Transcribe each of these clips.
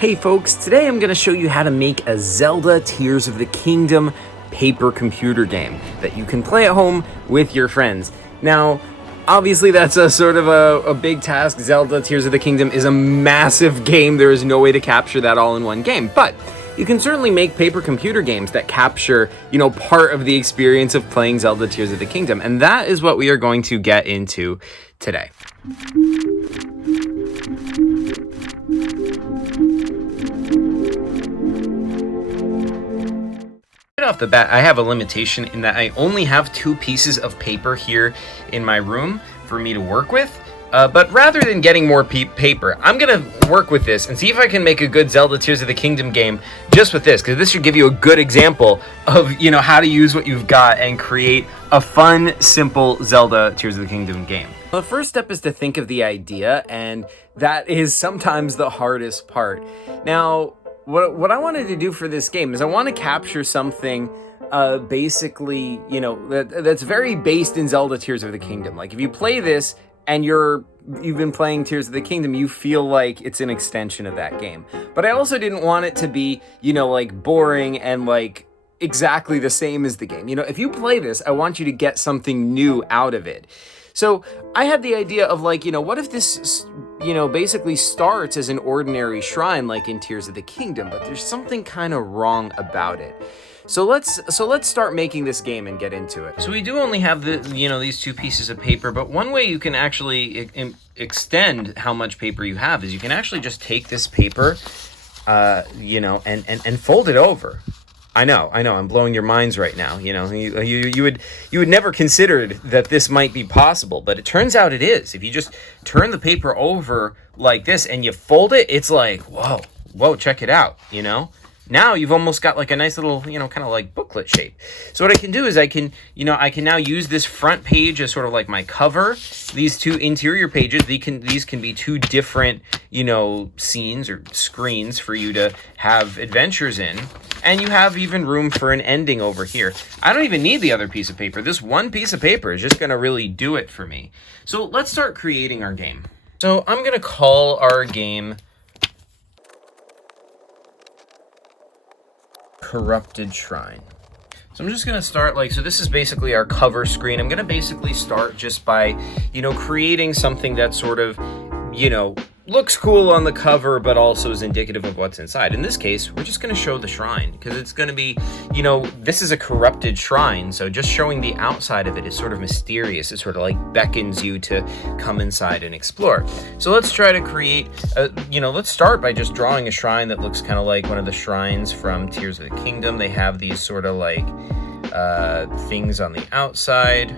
Hey folks, today I'm going to show you how to make a Zelda Tears of the Kingdom paper computer game that you can play at home with your friends. Now, obviously that's a sort of a big task. Zelda Tears of the Kingdom is a massive game. There is no way to capture that all in one game, but you can certainly make paper computer games that capture, part of the experience of playing Zelda Tears of the Kingdom, and that is what we are going to get into today. Right off the bat, I have a limitation in that I only have 2 pieces of paper here in my room for me to work with. But rather than getting more paper, I'm going to work with this and see if I can make a good Zelda Tears of the Kingdom game just with this, because this should give you a good example of, how to use what you've got and create a fun, simple Zelda Tears of the Kingdom game. The first step is to think of the idea, and that is sometimes the hardest part. Now, what I wanted to do for this game is I want to capture something basically, that's very based in Zelda Tears of the Kingdom. Like, if you play this and you've been playing Tears of the Kingdom, you feel like it's an extension of that game. But I also didn't want it to be, boring and exactly the same as the game. If you play this, I want you to get something new out of it. So I had the idea of what if this, basically starts as an ordinary shrine like in Tears of the Kingdom, but there's something kind of wrong about it. So let's start making this game and get into it. So we do only have these 2 pieces of paper, but one way you can actually extend how much paper you have is you can actually just take this paper, and fold it over. I know, I'm blowing your minds right now. You would never consider that this might be possible, but it turns out it is. If you just turn the paper over like this and you fold it, it's like, whoa, check it out, Now you've almost got a nice little, kind of booklet shape. So what I can do is I can now use this front page as sort of my cover. These 2 interior pages, these can be 2 different, scenes or screens for you to have adventures in. And you have even room for an ending over here. I don't even need the other piece of paper. This one piece of paper is just going to really do it for me. So let's start creating our game. So I'm going to call our game Corrupted Shrine. So I'm just going to start so this is basically our cover screen. I'm going to basically start just by, creating something that sort of, looks cool on the cover, but also is indicative of what's inside. In this case, we're just going to show the shrine because it's going to be, this is a corrupted shrine. So just showing the outside of it is sort of mysterious. It sort of beckons you to come inside and explore. So let's try to create, let's start by just drawing a shrine that looks kind of like one of the shrines from Tears of the Kingdom. They have these sort of things on the outside.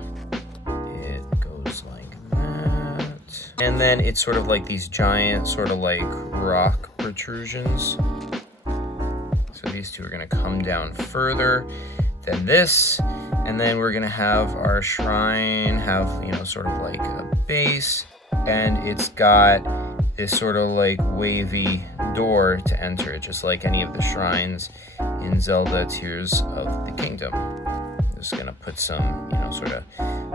And then it's sort of these giant sort of rock protrusions. So these 2 are going to come down further than this. And then we're going to have our shrine have, sort of a base. And it's got this sort of wavy door to enter, just like any of the shrines in Zelda Tears of the Kingdom. I'm just going to put some, sort of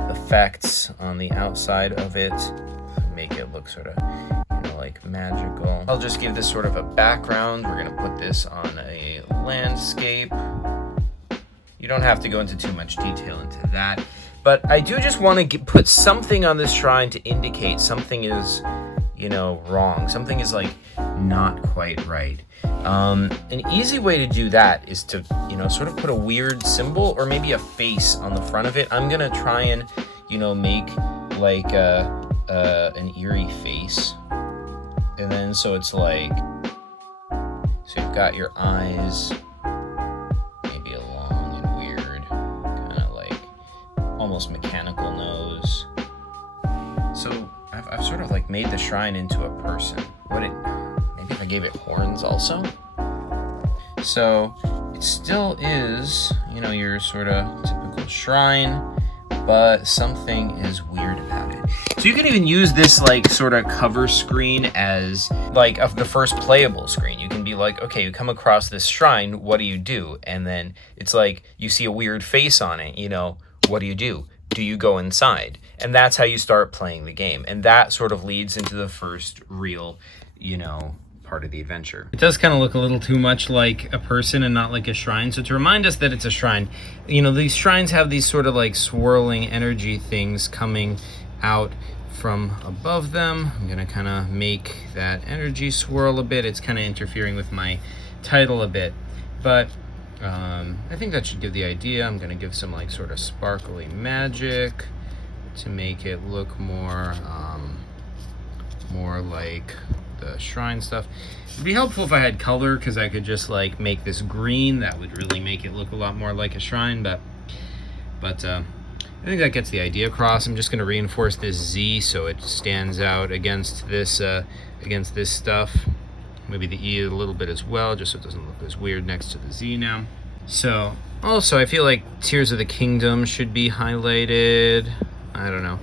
effects on the outside of it. Make it look sort of, magical. I'll just give this sort of a background. We're going to put this on a landscape. You don't have to go into too much detail into that. But I do just want to put something on this shrine to indicate something is, wrong. Something is, not quite right. An easy way to do that is to, sort of put a weird symbol or maybe a face on the front of it. I'm going to try and, make, an eerie face, and then so it's so you've got your eyes, maybe a long and weird kind of almost mechanical nose. So I've sort of made the shrine into a person. Maybe if I gave it horns also. So it still is your sort of typical shrine, but something is weird about it. So you can even use this sort of cover screen as of the first playable screen. You can be okay, you come across this shrine, what do you do? And then it's you see a weird face on it, what do you do? Do you go inside? And that's how you start playing the game. And that sort of leads into the first real, part of the adventure. It does kind of look a little too much like a person and not like a shrine. So to remind us that it's a shrine, you know, these shrines have these sort of like swirling energy things coming out from above them. I'm gonna kind of make that energy swirl a bit. It's kind of interfering with my title a bit, but I think that should give the idea. I'm gonna give some like sort of sparkly magic to make it look more more like the shrine stuff. It'd be helpful if I had color, because I could just like make this green. That would really make it look a lot more like a shrine, but I think that gets the idea across. I'm just going to reinforce this Z so it stands out against this stuff. Maybe the E a little bit as well, just so it doesn't look as weird next to the Z now. So also I feel like Tears of the Kingdom should be highlighted. I don't know.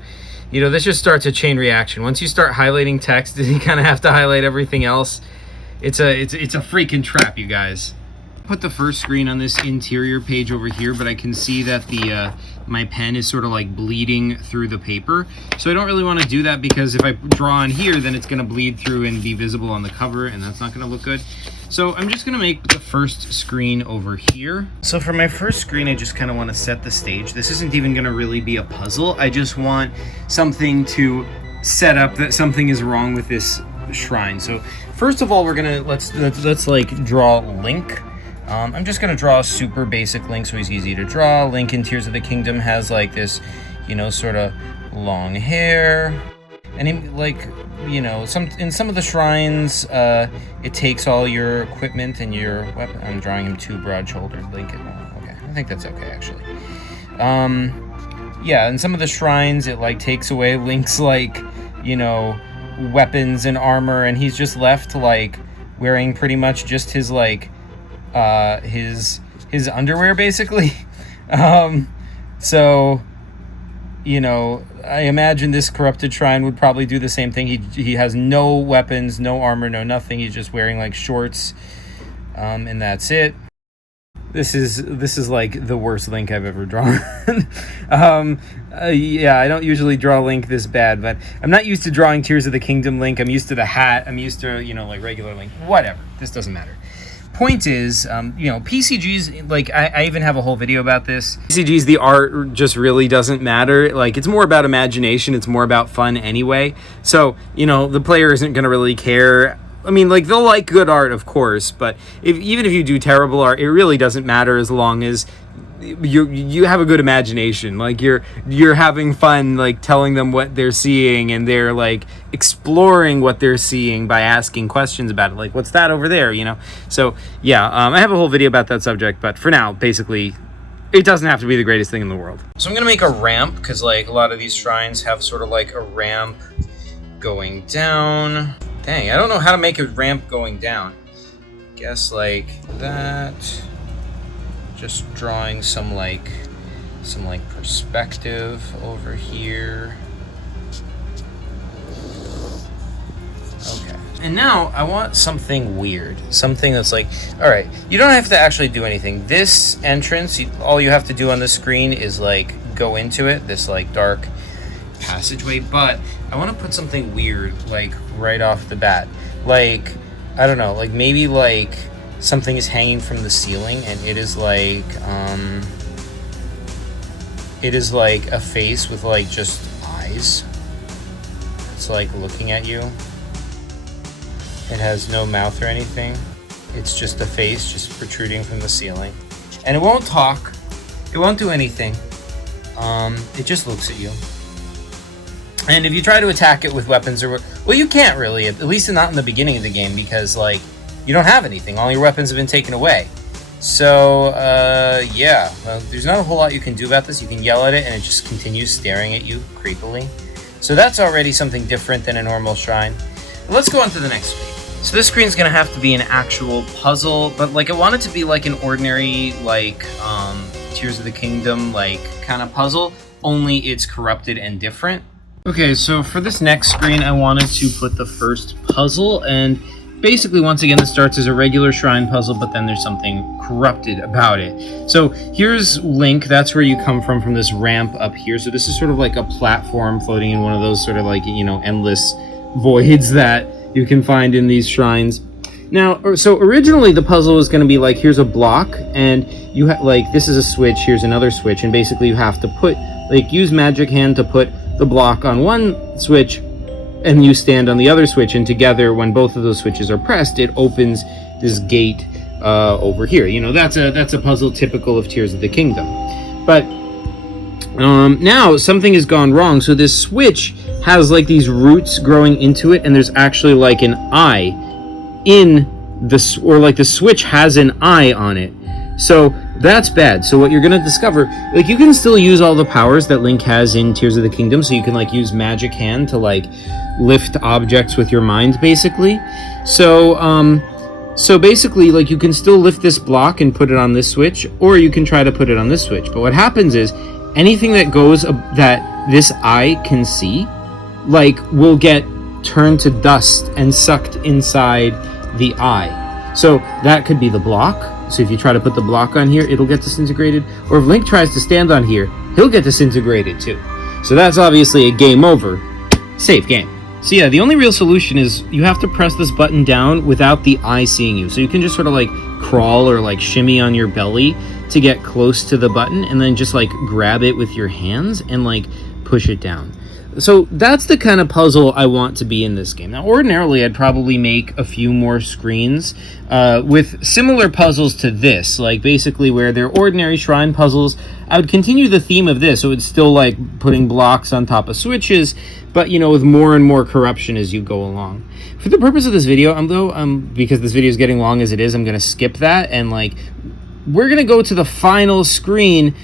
You know, this just starts a chain reaction. Once you start highlighting text, you kind of have to highlight everything else. It's a freaking trap, you guys. Put the first screen on this interior page over here, but I can see that the my pen is sort of like bleeding through the paper. So I don't really want to do that, because if I draw on here, then it's going to bleed through and be visible on the cover, and that's not going to look good. So I'm just going to make the first screen over here. So for my first screen, I just kind of want to set the stage. This isn't even going to really be a puzzle. I just want something to set up that something is wrong with this shrine. So first of all, we're going to let's like draw Link. I'm just gonna draw a super basic Link so he's easy to draw. Link in Tears of the Kingdom has like this, you know, sort of long hair, and in, like, you know, in some of the shrines, it takes all your equipment and your weapon. I'm drawing him too broad-shouldered. Link, okay, I think that's okay actually. Yeah, in some of the shrines, it like takes away Link's like, you know, weapons and armor, and he's just left like wearing pretty much just his like his underwear basically. So, you know, I imagine this corrupted shrine would probably do the same thing. He has no weapons, no armor, no nothing. He's just wearing like shorts, and that's it. This is like the worst Link I've ever drawn. Yeah, I don't usually draw Link this bad, but I'm not used to drawing Tears of the Kingdom Link. I'm used to the hat. I'm used to, you know, like regular Link. Whatever. This doesn't matter. Point is, you know, PCGs, like, I even have a whole video about this. PCGs, the art just really doesn't matter. Like, it's more about imagination. It's more about fun anyway. So, you know, the player isn't going to really care. I mean, like, they'll like good art, of course, but even if you do terrible art, it really doesn't matter as long as you have a good imagination. Like, you're having fun, like, telling them what they're seeing, and they're like exploring what they're seeing by asking questions about it, like, what's that over there, you know? So yeah, I have a whole video about that subject, but for now, basically, it doesn't have to be the greatest thing in the world. So I'm gonna make a ramp, because like a lot of these shrines have sort of like a ramp going down. Dang, I don't know how to make a ramp going down. Guess like that. Just drawing some like perspective over here. Okay. And now I want something weird. Something that's like, all right, you don't have to actually do anything. This entrance, all you have to do on the screen is like go into it, this like dark passageway, but I want to put something weird like right off the bat. Like, I don't know, like maybe like something is hanging from the ceiling, and it is like a face with like just eyes. It's like looking at you. It has no mouth or anything. It's just a face just protruding from the ceiling, and it won't talk. It won't do anything. It just looks at you. And if you try to attack it with weapons or well, you can't really, at least not in the beginning of the game, because like you don't have anything. All your weapons have been taken away. So, yeah. There's not a whole lot you can do about this. You can yell at it, and it just continues staring at you creepily. So that's already something different than a normal shrine. But let's go on to the next screen. So this screen's going to have to be an actual puzzle, but, like, I want it to be, like, an ordinary, like, Tears of the Kingdom, like, kind of puzzle, only it's corrupted and different. Okay, so for this next screen, I wanted to put the first puzzle, and basically, once again, this starts as a regular shrine puzzle, but then there's something corrupted about it. So here's Link. That's where you come from this ramp up here. So this is sort of like a platform floating in one of those sort of like, you know, endless voids that you can find in these shrines. Now, so originally the puzzle was going to be like, here's a block, and you have like, this is a switch, here's another switch, and basically you have to put, like, use magic hand to put the block on one switch, and you stand on the other switch, and together, when both of those switches are pressed, it opens this gate over here. You know, that's a puzzle typical of Tears of the Kingdom. But now something has gone wrong. So this switch has like these roots growing into it, and there's actually like an eye in the, or like the switch has an eye on it. So that's bad. So what you're going to discover, like, you can still use all the powers that Link has in Tears of the Kingdom. So you can like use magic hand to like lift objects with your mind, basically. So basically, like, you can still lift this block and put it on this switch, or you can try to put it on this switch. But what happens is anything that goes that this eye can see, like, will get turned to dust and sucked inside the eye. So that could be the block. So if you try to put the block on here, it'll get disintegrated. Or if Link tries to stand on here, he'll get disintegrated too. So that's obviously a game over. Save game. So yeah, the only real solution is you have to press this button down without the eye seeing you. So you can just sort of like crawl or like shimmy on your belly to get close to the button, and then just like grab it with your hands and like push it down. So that's the kind of puzzle I want to be in this game. Now, ordinarily, I'd probably make a few more screens with similar puzzles to this, like basically where they're ordinary shrine puzzles. I would continue the theme of this, so it's still like putting blocks on top of switches, but, you know, with more and more corruption as you go along. For the purpose of this video, because this video is getting long as it is, I'm going to skip that, and like we're going to go to the final screen.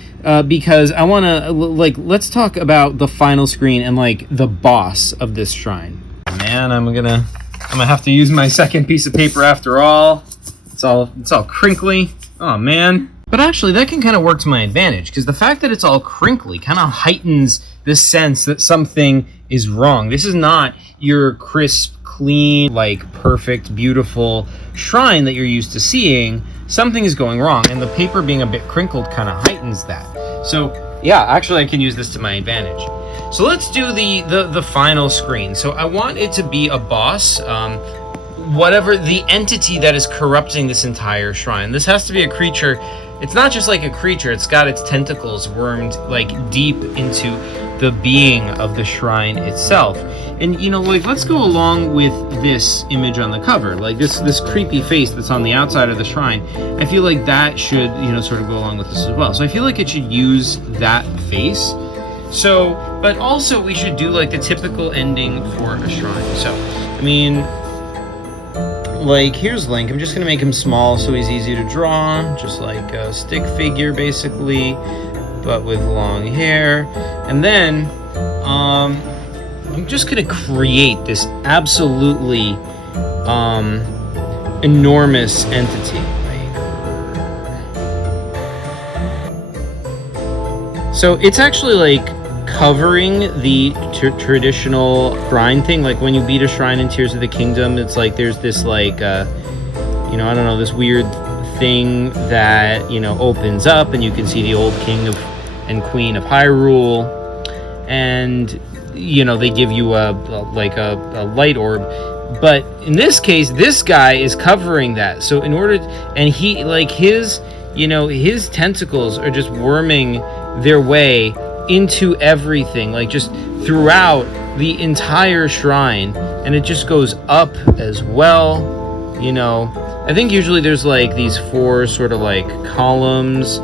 Because I want to, like, let's talk about the final screen and, like, the boss of this shrine. Man, I'm gonna have to use my second piece of paper after all. It's all crinkly. Oh, man. But actually, that can kind of work to my advantage, because the fact that it's all crinkly kind of heightens the sense that something is wrong. This is not your crisp, clean, like, perfect, beautiful shrine that you're used to seeing. Something is going wrong, and the paper being a bit crinkled kind of heightens that. So yeah, actually I can use this to my advantage. So let's do the final screen. So I want it to be a boss, whatever the entity that is corrupting this entire shrine. This has to be a creature. It's not just like a creature, it's got its tentacles wormed like deep into the being of the shrine itself. And, you know, like, let's go along with this image on the cover, like this creepy face that's on the outside of the shrine. I feel like that should, you know, sort of go along with this as well. So I feel like it should use that face. So, but also we should do like the typical ending for a shrine. So, I mean, like, here's Link. I'm just gonna make him small so he's easy to draw, just like a stick figure basically, but with long hair. And then I'm just gonna create this absolutely enormous entity. So it's actually like covering the traditional shrine thing. Like when you beat a shrine in Tears of the Kingdom, it's like there's this like you know, I don't know, this weird thing that, you know, opens up and you can see the old king and queen of Hyrule, and, you know, they give you a light orb. But in this case, this guy is covering that. So in order, and he, like, his, you know, his tentacles are just worming their way into everything, like just throughout the entire shrine, and it just goes up as well. You know, I think usually there's like these 4 sort of like columns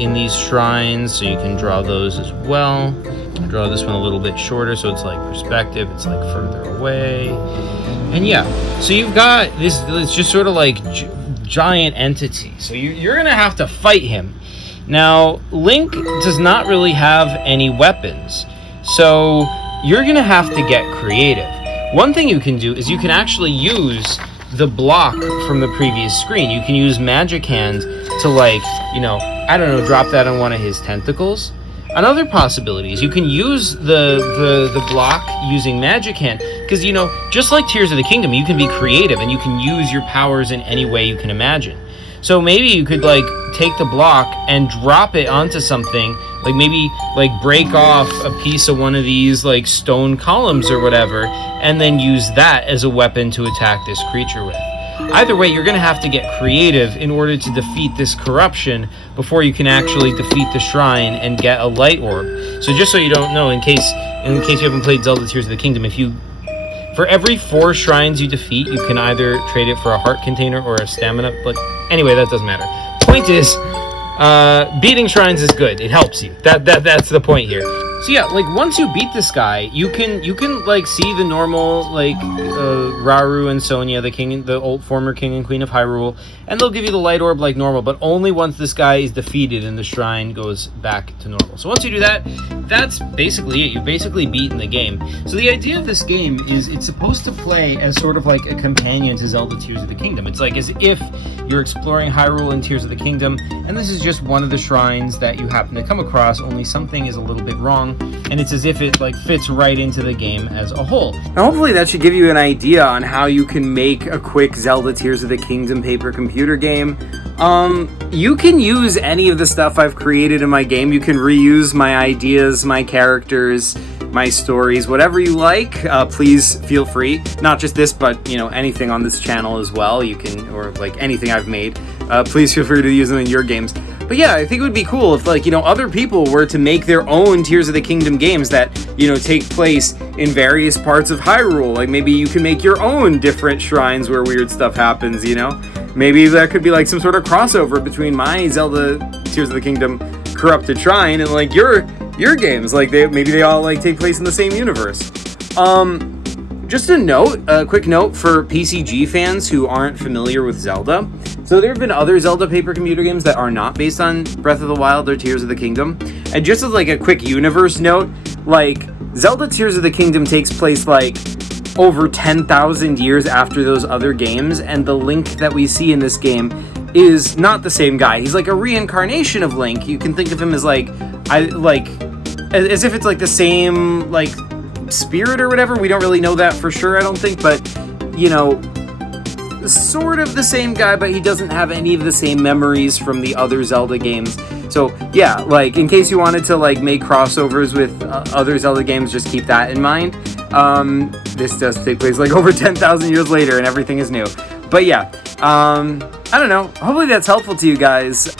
in these shrines, so you can draw those as well. I'll draw this one a little bit shorter so it's like perspective, it's like further away. And yeah, so you've got this, it's just sort of like giant entity. So you're gonna have to fight him. Now, Link does not really have any weapons, so you're gonna have to get creative. One thing you can do is you can actually use the block from the previous screen. You can use Magic Hand to, like, you know, I don't know, drop that on one of his tentacles. Another possibility is you can use the block using Magic Hand, because, you know, just like Tears of the Kingdom, you can be creative and you can use your powers in any way you can imagine. So maybe you could, like, take the block and drop it onto something, like maybe like break off a piece of one of these like stone columns or whatever, and then use that as a weapon to attack this creature with. either way, you're going to have to get creative in order to defeat this corruption before you can actually defeat the shrine and get a light orb. So just so you don't know, in case you haven't played Zelda Tears of the Kingdom, for every 4 shrines you defeat, you can either trade it for a heart container or a stamina. But anyway, that doesn't matter. Point is, beating shrines is good. It helps you. That's the point here. So yeah, like once you beat this guy, you can like see the normal like Rauru and Sonia, the old former king and queen of Hyrule, and they'll give you the light orb like normal, but only once this guy is defeated and the shrine goes back to normal. So once you do that, that's basically it. You've basically beaten the game. So the idea of this game is it's supposed to play as sort of like a companion to Zelda Tears of the Kingdom. It's like as if you're exploring Hyrule in Tears of the Kingdom, and this is just one of the shrines that you happen to come across, only something is a little bit wrong, and it's as if it like fits right into the game as a whole. Now hopefully that should give you an idea on how you can make a quick Zelda Tears of the Kingdom paper computer game. You can use any of the stuff I've created in my game. You can reuse my ideas, my characters, my stories, whatever you like. Please feel free. Not just this, but you know, anything on this channel as well. You can, or like anything I've made. Please feel free to use them in your games. But yeah, I think it would be cool if, like, you know, other people were to make their own Tears of the Kingdom games that, you know, take place in various parts of Hyrule. Like, maybe you can make your own different shrines where weird stuff happens, you know? Maybe that could be, like, some sort of crossover between my Zelda Tears of the Kingdom Corrupted Shrine and, like, your games. Like, maybe they all, like, take place in the same universe. Just a quick note for PCG fans who aren't familiar with Zelda. So there have been other Zelda paper computer games that are not based on Breath of the Wild or Tears of the Kingdom. And just as like a quick universe note, like Zelda Tears of the Kingdom takes place like over 10,000 years after those other games, and the Link that we see in this game is not the same guy. He's like a reincarnation of Link. You can think of him as as if it's like the same like spirit or whatever. We don't really know that for sure, I don't think, but you know, sort of the same guy, but he doesn't have any of the same memories from the other Zelda games. So yeah, like in case you wanted to like make crossovers with other Zelda games, just keep that in mind. This does take place like over 10,000 years later and everything is new. But yeah, I don't know, hopefully that's helpful to you guys.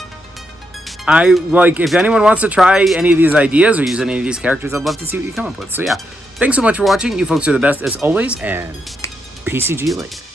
If anyone wants to try any of these ideas or use any of these characters, I'd love to see what you come up with. So yeah, thanks so much for watching. You folks are the best as always, and PCG later.